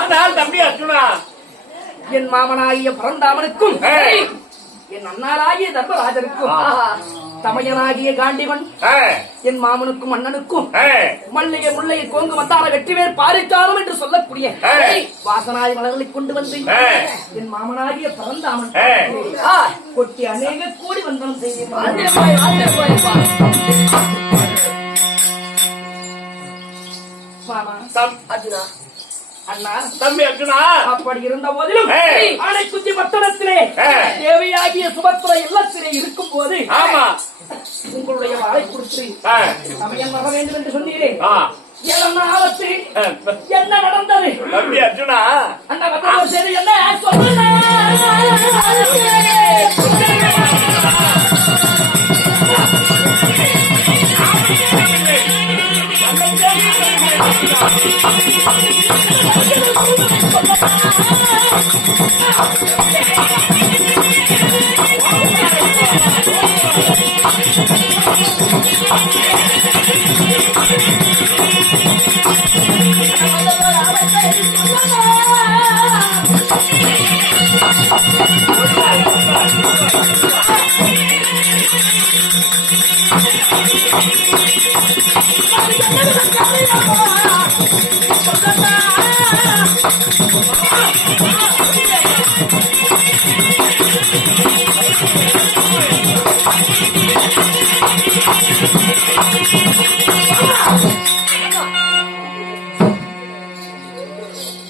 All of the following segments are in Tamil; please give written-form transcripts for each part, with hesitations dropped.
ஆனால் தம்பி அர்ஜுனா, என் மாமனாகிய பரந்தாமனுக்கும் என் அண்ணாராகிய தர்மராஜனுக்கும் தமையனாகிய காண்டிவன் என் மாமனுக்கும் அண்ணனுக்கும் மல்லிகை முல்லையை கோங்கு வந்தார வெற்றிவேர் பாரித்தாரம் என்று சொல்லக்கூடிய வாசனாதி மலர்களை கொண்டு வந்து என் மாமனாகிய பரந்தாமன் கொட்டி அநேக கோடி வந்தனம் செய்தேன். அர்ஜுனா, அண்ணா தம்பி அர்ஜுனா, அப்படி இருந்த போதிலும் ஆனைக்குச்சி பட்டணத்திலே தேவையாகிய சுபத்திர இல்லத்திலே இருக்கும் போது உங்களுடைய வாழை கொடுத்து சமயம் வர வேண்டும் என்று சொன்னீரே, ஆபத்து என்ன நடந்தது தம்பி அர்ஜுனா? அண்ணா சரி என்ன சொல்லுங்க.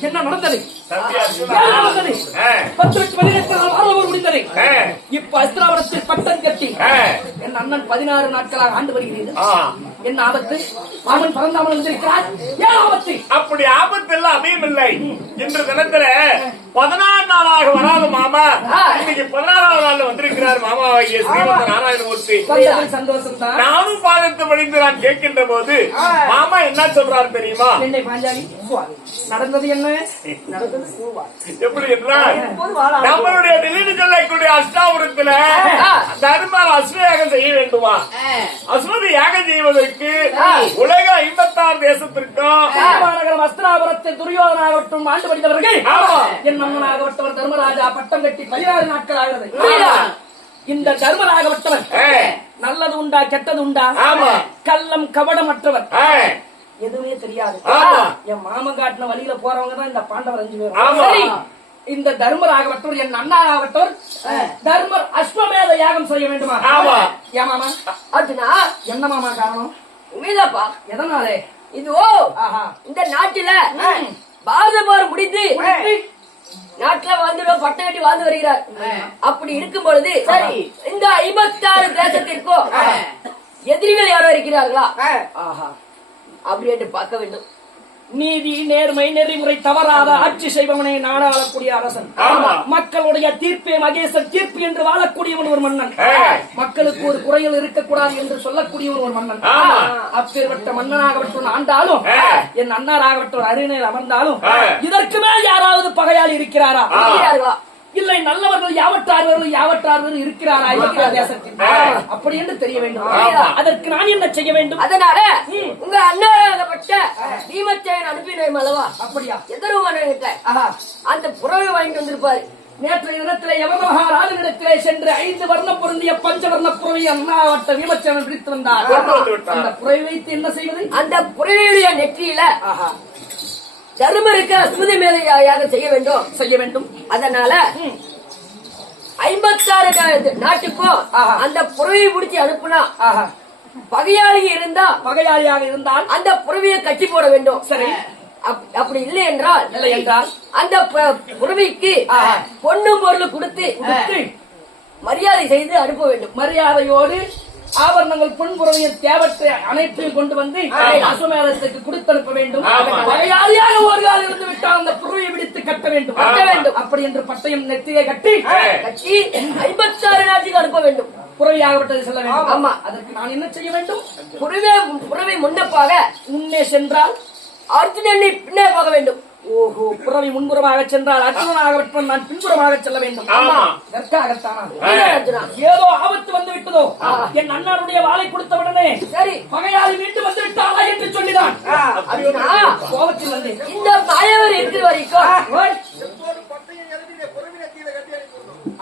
என்ன நடந்தது? 10-18 நாள் முடிந்தது. இப்ப அஸ்திராவரத்தில் பட்டம் கட்டி என் அண்ணன் 16 நாட்களாக ஆண்டு வருகிறீர்கள். என்ன ஆபத்து? மாமன் பரந்தாமல் வந்திருக்கிறார். ஏன் ஆபத்து? அப்படி ஆபத்து எல்லாம் அமையும் இல்லை. இன்று தினத்துல 14 நாளாக வராது மாமா, இன்னைக்கு 16ஆவது நாள் வந்திருக்கிறார் மாமாவாகிய ஸ்ரீமந்த நாராயணமூர்த்தி. சந்தோஷம் தான். நானும் பாதத்தை வழிந்து நான் கேட்கின்ற போது மாமா என்ன சொல்றாரு தெரியுமா? என்னை பாஞ்சாலி நடந்தது என்ன நடந்தது எப்படி என்றால், நம்மளுடைய டெல்லின்னு சொல்லக்கூடிய அஷ்டாபுரத்துல தர்மர் அஸ்வயாகம் செய்ய வேண்டுமா? அஸ்வதி யாகம் செய்வதற்கு உலக 56 தேசத்திற்கும் அஸ்திராபுரத்தில் துரியோதனாகட்டும் ஆண்டு படித்தவர்கள் என் அண்ணனாகப்பட்டவர் தர்மராஜா பட்டம் கட்டி 16 நாட்கள் ஆகிறது. இந்த தர்மராகப்பட்டவர் நல்லது உண்டா கெட்டது உண்டா, கள்ளம் கபடமற்றவர், எதுவுமே தெரியாது. என் மாமன் காட்டின வழியில போறவங்க தான் இந்த பாண்டவர் 5 பேரும். இந்த தர்மராகப்பட்டவர் என் அண்ணாகப்பட்டவர் தர்மர் அஸ்வமேத யாகம் செய்ய வேண்டுமா? ஏன் மாமா? அதுனா என்ன மாமா காரணம்? உண்மைதாப்பா. எதனாலே? இதுவோ இந்த நாட்டில பாரதபோர் முடித்து நாட்டுல வந்துடும் பட்டம் கட்டி வாழ்ந்து வருகிறார். அப்படி இருக்கும் பொழுது இந்த 56 தேசத்திற்கும் எதிரிகள் யாரோ இருக்கிறார்களா அப்படி என்று பார்க்க வேண்டும். நீதி நேர்மை நெறிமுறை தவறாத ஆட்சி செய்பவனை நாடாளக்கூடிய அரசன், மக்களுடைய தீர்ப்பே மகேசன் தீர்ப்பு என்று வாழக்கூடியவன் ஒரு மன்னன், மக்களுக்கு ஒரு குறைகள் இருக்கக்கூடாது என்று சொல்லக்கூடியவன் ஒரு மன்னன். அப்பேற்பட்ட மன்னனாகப்பட்டவன் ஆண்டாலும் என் அண்ணாராகப்பட்டவன் அருகில் அமர்ந்தாலும் இதற்கு மேல் யாராவது பகையாளி இருக்கிறாரா? இல்லை நல்லவர்கள் யாவற்றார்கள் இருக்கிறாரா தேசத்தில்? அப்படி என்று தெரிய வேண்டும். அதற்கு நான் என்ன செய்ய வேண்டும்? அதனால உங்க அண்ணாகப்பட்ட பீமச்சேயன் அனுப்பினேன் அல்லவா? அப்படியா? எதிர்வன்கிட்ட அந்த புறவை வாங்கிட்டு வந்திருப்பாரு. நேற்றைய தினத்திலே யமமகாராஜனிடத்திலே சென்று 5 வர்ணம் பொருந்திய பஞ்சவர்ண புறவை அண்ணாவட்ட பீமச்சேயன் பிடித்து வந்தார். அந்த புறவை வைத்து என்ன செய்வது? அந்த புறவையுடைய நெற்றியில தர்மருக்கு அஸ்மதி மேலையாக செய்ய வேண்டும். அதனால 56 நாட்டுக்கும் அந்த புறவையை பிடிச்சி அனுப்புனா பகையாளியாக இருந்தால் அந்த புறவையை கட்டி போட வேண்டும். சரி, அப்படி இல்லை என்றால் அந்த புறவைக்கு பொண்ணும் பொருள் கொடுத்து மரியாதை செய்து அனுப்ப வேண்டும். மரியாதையோடு ஆபரணங்கள் பொன்புறவையின் தேவற்றை அனைத்தையும் கொண்டு வந்து அசுமேதத்துக்கு கொடுத்தனுப்ப வேண்டும். வகையாளியாக ஒரு கால் இருந்து விட்டால் அந்த புறவையை விடுத்து கட்ட வேண்டும். அப்படி என்று பட்டயம் நெத்தியை கட்டி 56 நாட்டுக்கு அனுப்ப வேண்டும். புறவையாகப்பட்டது செல்ல வேண்டும். ஆமா, அதற்கு நான் என்ன செய்ய வேண்டும்? புறவை முன்னப்பாக முன்னே சென்றால் அர்ஜுனனை பின்னே போக வேண்டும். ஓஹோ, புறவி முன்புறமாக சென்றால் அர்ஜுனனாக நான் பின்புறமாக செல்ல வேண்டும். ஆமா. இதற்காகத்தானா? இல்ல அர்ஜுனா. ஏதோ ஆபத்து வந்து விட்டதோ, என் அண்ணனுடைய வாளை கொடுத்தவுடனே சரி பகையாளி மீண்டு வந்து விட்டாளா என்று சொல்லிதான் அர்ஜுனா, கோபத்தில் வந்து இந்த மாயவர் இருக்கிற வரைக்கும் ஓய்.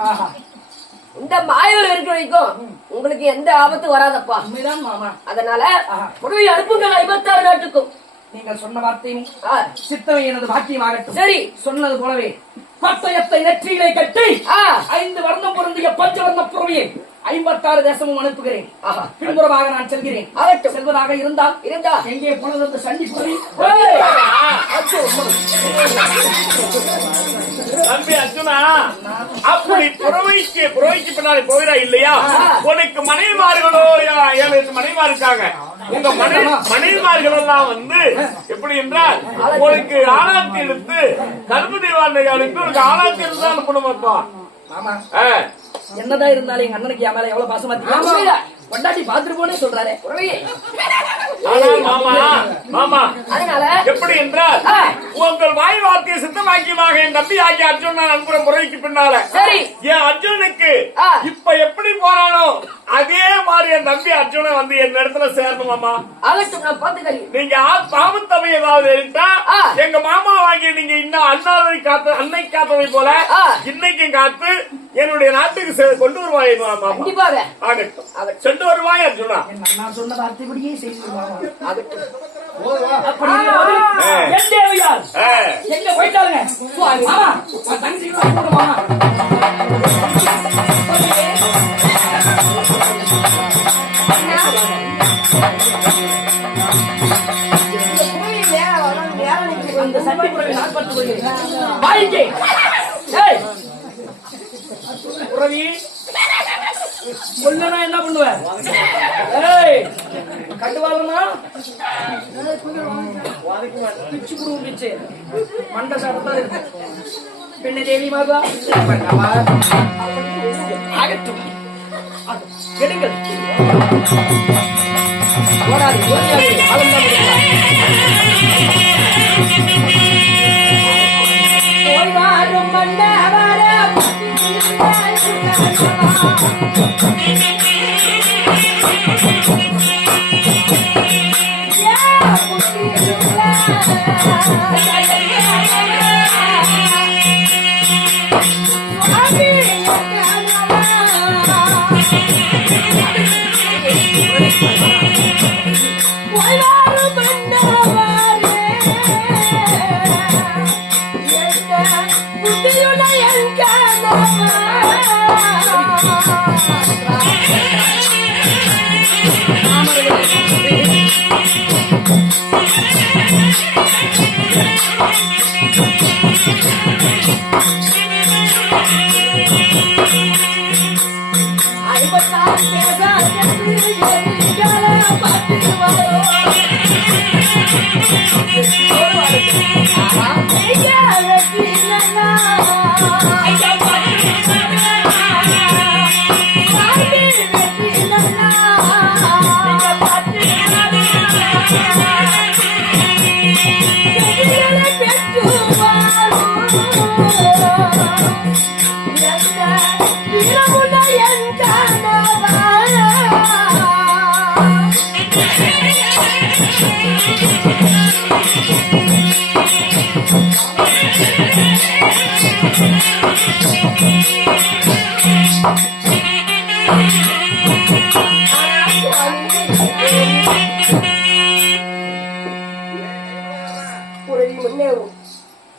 ஆஹா, இந்த மாயவர் இருக்கிற வரைக்கும் உங்களுக்கு எந்த ஆபத்து வராதப்பா. உண்மைதான் மாமா. அதனால ஆஹா. புறவி அனுப்புங்க 56 நாட்டுக்கும். நீங்கள் சொன்ன வார்த்தையும் ஆ, சித்தவை எனது பாக்கியமாகட்டும். சரி சொன்னது போலவே பட்டயத்தை நெற்றியிலே கட்டி ஆ, 5 வர்ணம் பொருந்திய பஞ்சவர்ண புறவியை 56 தேசமும் அனுப்புகிறேன். ஆஹா. பின்புறமாக நான் செல்கிறேன். ஆகட்டும். செல்வதாக இருந்தால் இருந்தா எங்கே போனது அந்த சண்டி புறவி? தம்பி அர்ஜுனா, அப்படி புறவைக்கு பின்னாடி போகிறா இல்லையா? உனக்கு மனைவிமார்களோ 7-8 மனைவிமார் இருக்காங்க. உங்க மனைவிமார்கள் எல்லாம் வந்து எப்படி என்றால் உனக்கு ஆளாத்தி எடுத்து கருப்பதி வாழ்க்கைக்கு உனக்கு ஆளாத்தி எடுத்து தான் அனுப்பணுமாப்பா. ஆமா, ஆ. என்னதான் இருந்தாலும் எங்க அண்ணனுக்கு என் மேல எவ்வளவு பாசமா ஆமா. கொண்டாட்டி பாத்துட்டு போனே சொல்றாரு. புறவி ஆனால் மாமா அதனால எப்படி என்றால் ஆ. உங்கள் வாய் வார்த்தையை சித்த வாக்கியமாக என் தம்பி ஆகிய அர்ஜுன் அனுப்புற முறைக்கு பின்னால சரி என் அர்ஜுனுக்கு ஆ. இப்ப எப்படி போறானோ அதே மாதிரி என் தம்பி அர்ஜுன வந்து என் இடத்துல சேரணும் மாமா. ஆகட்டும், நான் பாத்துக்கிறேன். நீங்க பாவத்தவை ஏதாவது இருக்கா ஆ. எங்க மாமா வாங்கி நீங்க இன்னும் அண்ணாவை காத்து அன்னை காத்ததை போல ஆ. இன்னைக்கும் காத்து என்னுடைய நாட்டுக்கு கொண்டு வருவாய் மாமா. கண்டிப்பாக ஆகட்டும், சென்று வருவாய் அர்ஜுனா. என் அண்ணா சொன்ன வார்த்தைப்படியே செய்திருவாங்க. ஆகட்டும். அப்படி இருக்கும்போது என் தேவையார் ஆ. எங்க போயிட்டாருங்க? மாமா, நான் தங்கச்சி கூப்பிடு மாமா. அந்த சண்டி புறவை நான் பார்த்துக் கொள்கிறேன். வா இங்கே. ஏய், புறவி கொல்லனா என்ன பண்ணுவ? ஏய், கட்டுவாளமா பிச்சு குடும்பம் பிச்சு மண்ட சாப்பிட்டா இருக்கு. பெண்ணை தேவி மாதா ஆகட்டும், எடுங்கள். ஓடாது ஓடியாது வாரும் மன்னவர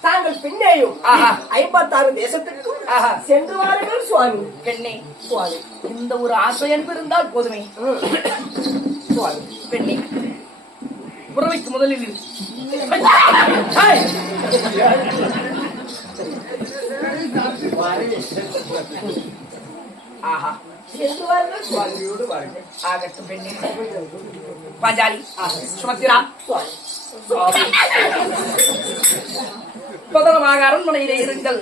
தாங்கள் பின்னேயும் 56 தேசத்துக்கு சென்று வாருங்கள் சுவாமி. பெண்ணே சுவாமி, இந்த ஒரு ஆசை என்பது இருந்தால் போதுமே. சுவாமி பெண்ணே, புறவைக்கு முதலில் ஆஹா சென்று வாருங்கள் சுவாமியோடு வாருங்கள். ஆகட்டும் பெண்ணே. பாஞ்சாலி, சுமத்திரா, பதனமாக அரண்மனையிலே இருங்கள்.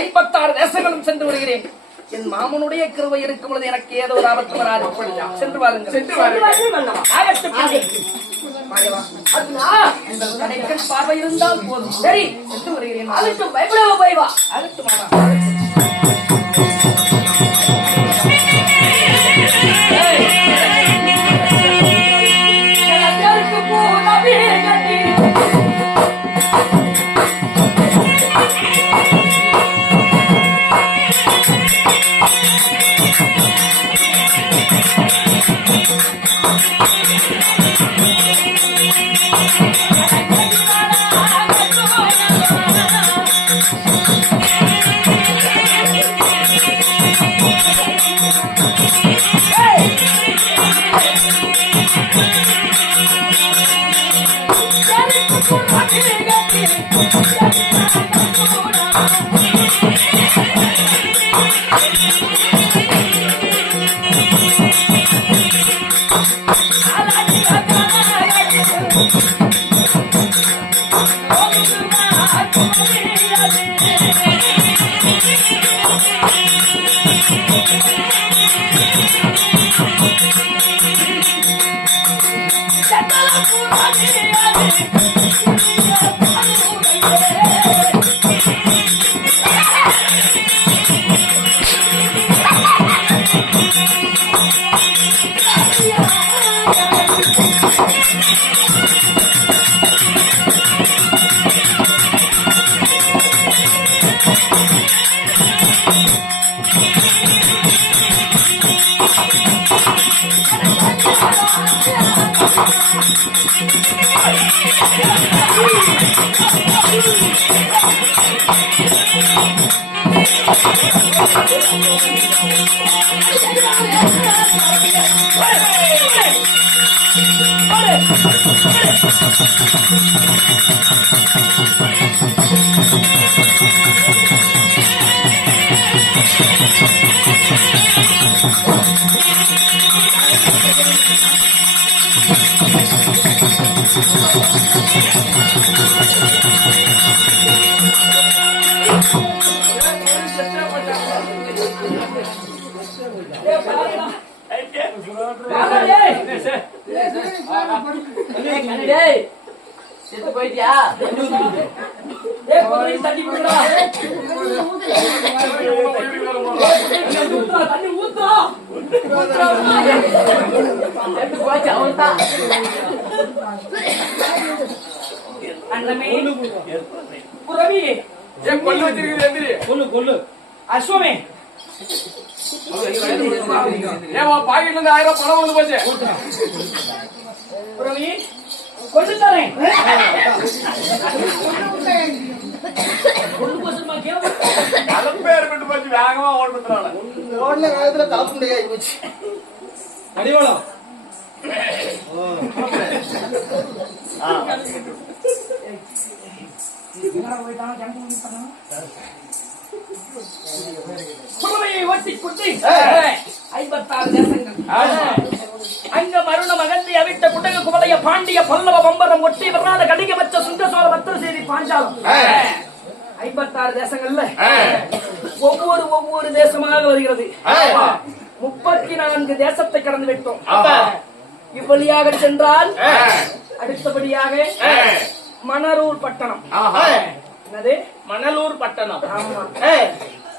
56 தேசங்களும் சென்று வருகிறேன். என் மாமனுடைய கிருபை இருக்கும் பொழுது எனக்கு ஏதோ ஒரு ஆபத்து வராது. சென்று வாருங்கள். சென்று வாருங்கள். ஆகட்டும் பெண்ணே. அதுனா உங்கள் கடைக்கண் பார்வை இருந்தால் போதும். சரி சென்று வருகிறேன். அதுக்கு பயப்படாம போய் வா. அகத்து மாமா. எனக்கு போனவே கட்டி டேய் செத்து போயிட்டியா? ஏய், குதிரையை தட்டி விடுடா. தண்ணி ஊத்துறா. செத்து போச்சு அவன்தான். அண்ணமே, புரவி, கொல்லு வச்சிருக்கிறது கொல்லு. அஸ்வமே, ஏமா பாக்கெட்ல இருந்து 1000 ரூபாய் பணம் வந்து போச்சு. புரவி, கொண்டு தரேன். கொண்டு போச்சுமா கேவலம். பேர் விட்டு போச்சு, வேகமா ஓடுறாங்க. ஓடின காலத்துல தலைப்புண்டையா போச்சு. அடிவாளம் புறவையை ஒட்டிக் கொண்டு 56 தேசங்கள். அங்க மருண மகந்தி அவிட்ட குட்டக குவலைய பாண்டிய பல்லவ பம்பரம் ஒட்டி வராத கடிக வச்ச சுந்தசோர பத்திரசேரி பாஞ்சாலம் 56 தேசங்கள்ல ஒவ்வொரு தேசமாக வருகிறது. 34 தேசத்தை கடந்து விட்டோம். இவ்வழியாக சென்றால் அடுத்தபடியாக மணலூர் பட்டணம். என்னது? மணலூர் பட்டணம். ஆமா.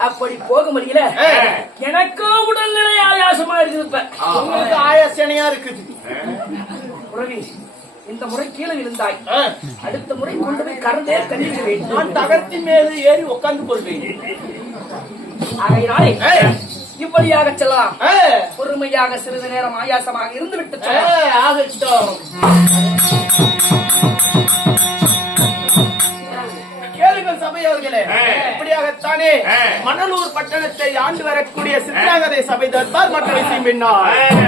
அப்படி போகும் வழியில எனக்கு உடல்நிலை ஆயாசமா இருக்குது. இப்ப உங்களுக்கு ஆயாசனையா இருக்குது. உறவி, இந்த முறை கீழே விழுந்தாய். அடுத்த முறை கொண்டு போய் கறந்தே கண்டிக்க வேண்டும். நான் தகர்த்தின் மேலே ஏறி உட்கார்ந்து கொள்வேன். ஆகையினாலே இப்படியாக செல்லலாம். பொறுமையாக சிறிது நேரம் ஆயாசமாக இருந்துவிட்டு ஆகட்டும். கேளுங்கள் சபையவர்களே, இப்படியாகத்தானே மணலூர் பட்டணத்தை ஆண்டு வரக்கூடிய சித்ராங்கதை சபை தர்பார் மற்ற விஷயம் பின்னால்